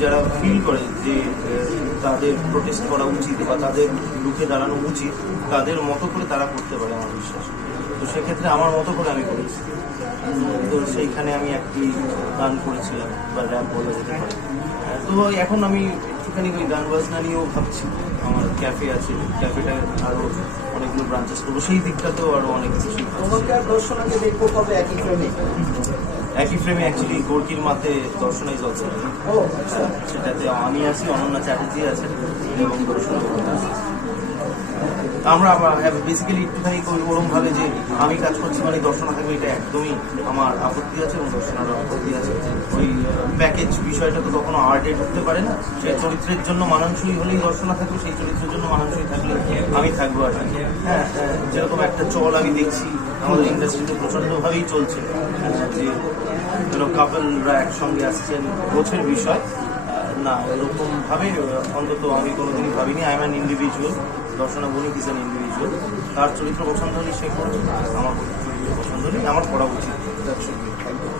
যারা ফিল করে যে তাদের প্রোটেস্ট করা উচিত বা তাদের রুখে দাঁড়ানো উচিত তাদের মতো করে তারা করতে পারে আমার বিশ্বাস। তো সেক্ষেত্রে আমার মতো করে আমি করেছি। তো সেইখানে আমি একটি গান করেছিলাম বা র্যাপ বলা যেতে পারে। আহ, তো এখন আমি একটুখানি ওই গান বাজনা নিয়েও ভাবছি। আমার ক্যাফে আছে ক্যাফেটা আরও অনেকগুলো ব্রাঞ্চেস করব। সেই দিকটাতেও আরও অনেক কিছু তোমাকে আর দর্শনাকে দেখব কবে একই একই ফ্রেমে অ্যাকচুয়ালি গোর্কির মাতে দর্শনাই চলছে। সেটাতে আমি আছি অনন্যা চ্যাটার্জি আছে এবং দর্শনা আছে। আমরা বেসিক্যালি একটুখানি ওরকম ভাবে যে আমি কাজ করছি মানে দর্শনা থাকবে এটা একদমই আমার আপত্তি আছে এবং দর্শনারও আপত্তি আছে। ওই প্যাকেজ বিষয়টা তো কখনো আর্টে ঢুকতে পারে না। সেই চরিত্রের জন্য মানানসই হলেই দর্শনা থাকবে সেই চরিত্রের জন্য মানানসই থাকলে আমি থাকব আর হ্যাঁ, যেরকম একটা চল আমি দেখছি আমাদের ইন্ডাস্ট্রিতে প্রচণ্ডভাবেই চলছে। যে কাপলরা একসঙ্গে আসছেন গোছের বিষয়। না এরকম ভাবে অন্তত আমি কোনোদিনই ভাবিনি। I am an individual Darshana বলি ইজ অ্যান ইন্ডিভিজুয়াল তার চরিত্র পছন্দ হলে সে করবে আমার চরিত্র পছন্দ নেই আমার করা